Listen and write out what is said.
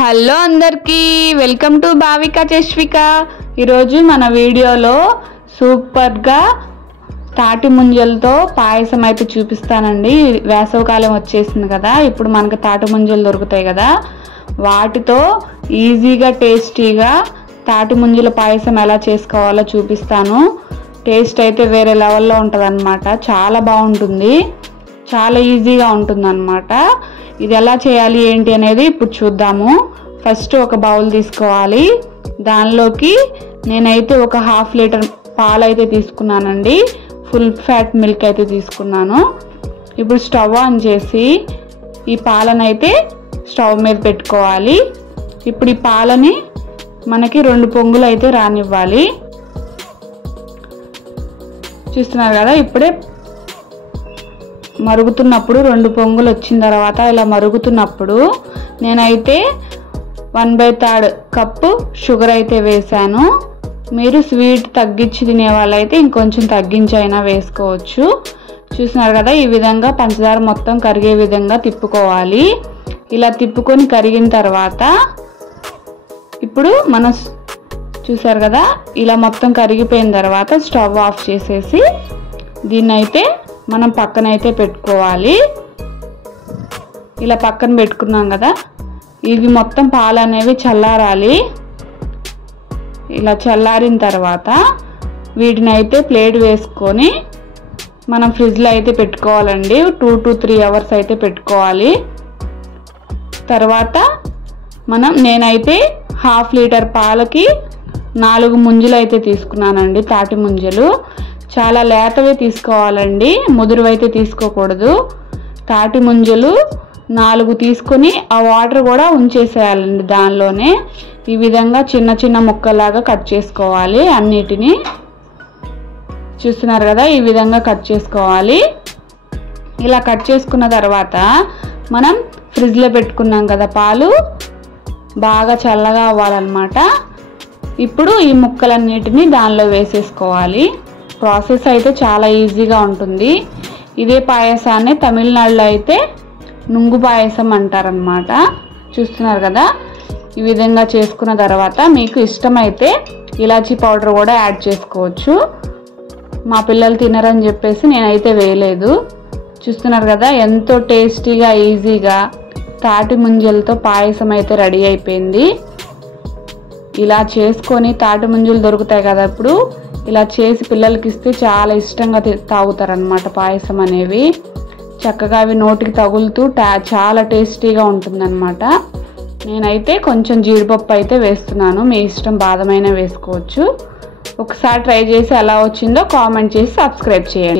Hello అందరికీ welcome to Bhavika Cheshvika. ఈరోజు మన వీడియోలో సూపర్గా తాటి ముంజలతో పాయసం అయితే చూపిస్తానండి। వేసవికాలం వచ్చేసింది కదా, ఇప్పుడు మనకు తాటి ముంజలు దొరుకుతాయి కదా, వాటితో ఈజీగా టేస్టీగా తాటి ముంజల పాయసం ఎలా చేసుకోవాలో చూపిస్తాను। టేస్ట్ అయితే వేరే లెవెల్లో ఉంటుందన్నమాట, చాలా బాగుంటుంది, చాలా ఈజీగా ఉంటుందన్నమాట। ఇది ఎలా చేయాలి ఏంటి అనేది ఇప్పుడు చూద్దాము। ఫస్ట్ ఒక బౌల్ తీసుకోవాలి, దానిలోకి నేనైతే ఒక హాఫ్ లీటర్ పాలు అయితే తీసుకున్నానండి, ఫుల్ ఫ్యాట్ మిల్క్ అయితే తీసుకున్నాను। ఇప్పుడు స్టవ్ ఆన్ చేసి ఈ పాలను అయితే స్టవ్ మీద పెట్టుకోవాలి। ఇప్పుడు ఈ పాలని మనకి 2 పొంగులు అయితే రానివ్వాలి। చూస్తున్నారు కదా, ఇప్పుడే మరుగుతున్నప్పుడు 2 పొంగులు వచ్చిన తర్వాత ఇలా మరుగుతున్నప్పుడు నేనైతే 1/3 కప్పు షుగర్ అయితే వేసాను। మీరు స్వీట్ తగ్గించి తినే వాళ్ళైతే ఇంకొంచెం తగ్గించి అయినా వేసుకోవచ్చు। చూస్తున్నారు కదా, ఈ విధంగా పంచదార మొత్తం కరిగే విధంగా తిప్పుకోవాలి। ఇలా తిప్పుకొని కరిగిన తర్వాత ఇప్పుడు మనం చూసారు కదా, ఇలా మొత్తం కరిగిపోయిన తర్వాత స్టవ్ ఆఫ్ చేసేసి దీన్ని అయితే మనం పక్కన అయితే పెట్టుకోవాలి। ఇలా పక్కన పెట్టుకున్నాం కదా, ఇవి మొత్తం పాలు అనేవి చల్లారాలి। ఇలా చల్లారిన తర్వాత వీటిని అయితే ప్లేట్ వేసుకొని మనం ఫ్రిడ్జ్లో అయితే పెట్టుకోవాలండి, 2 to 3 అవర్స్ అయితే పెట్టుకోవాలి। తర్వాత నేనైతే హాఫ్ లీటర్ పాలకి 4 ముంజలు అయితే తీసుకున్నానండి, తాటి ముంజలు। చాలా లేతవే తీసుకోవాలండి, ముదురువైతే తీసుకోకూడదు। తాటి ముంజలు 4 తీసుకొని ఆ వాటర్ కూడా ఉంచేసేయాలండి దానిలోనే। ఈ విధంగా చిన్న చిన్న ముక్కలాగా కట్ చేసుకోవాలి అన్నిటినీ। చూస్తున్నారు కదా, ఈ విధంగా కట్ చేసుకోవాలి। ఇలా కట్ చేసుకున్న తర్వాత మనం ఫ్రిడ్జ్లో పెట్టుకున్నాం కదా పాలు, బాగా చల్లగా అవ్వాలన్నమాట। ఇప్పుడు ఈ ముక్కలన్నిటినీ దానిలో వేసేసుకోవాలి। ప్రాసెస్ అయితే చాలా ఈజీగా ఉంటుంది। ఇదే పాయసాన్ని తమిళనాడులో అయితే నుంగు పాయసం అంటారనమాట। చూస్తున్నారు కదా, ఈ విధంగా చేసుకున్న తర్వాత మీకు ఇష్టమైతే ఇలాచీ పౌడర్ కూడా యాడ్ చేసుకోవచ్చు। మా పిల్లలు తినరని చెప్పేసి నేనైతే వేయలేదు। చూస్తున్నారు కదా, ఎంతో టేస్టీగా ఈజీగా తాటి ముంజలతో పాయసం అయితే రెడీ అయిపోయింది। ఇలా చేసుకొని తాటి ముంజలు దొరుకుతాయి కదా, ఇప్పుడు ఇలా చేసి పిల్లలకి ఇస్తే చాలా ఇష్టంగా తాగుతారనమాట పాయసం అనేవి। చక్కగా అవి నోటికి తగులుతూ చాలా టేస్టీగా ఉంటుందన్నమాట। నేనైతే కొంచెం జీడిపప్పు అయితే వేస్తున్నాను, మీ ఇష్టం బాదమైనా వేసుకోవచ్చు। ఒకసారి ట్రై చేసి ఎలా వచ్చిందో కామెంట్ చేసి సబ్స్క్రైబ్ చేయండి।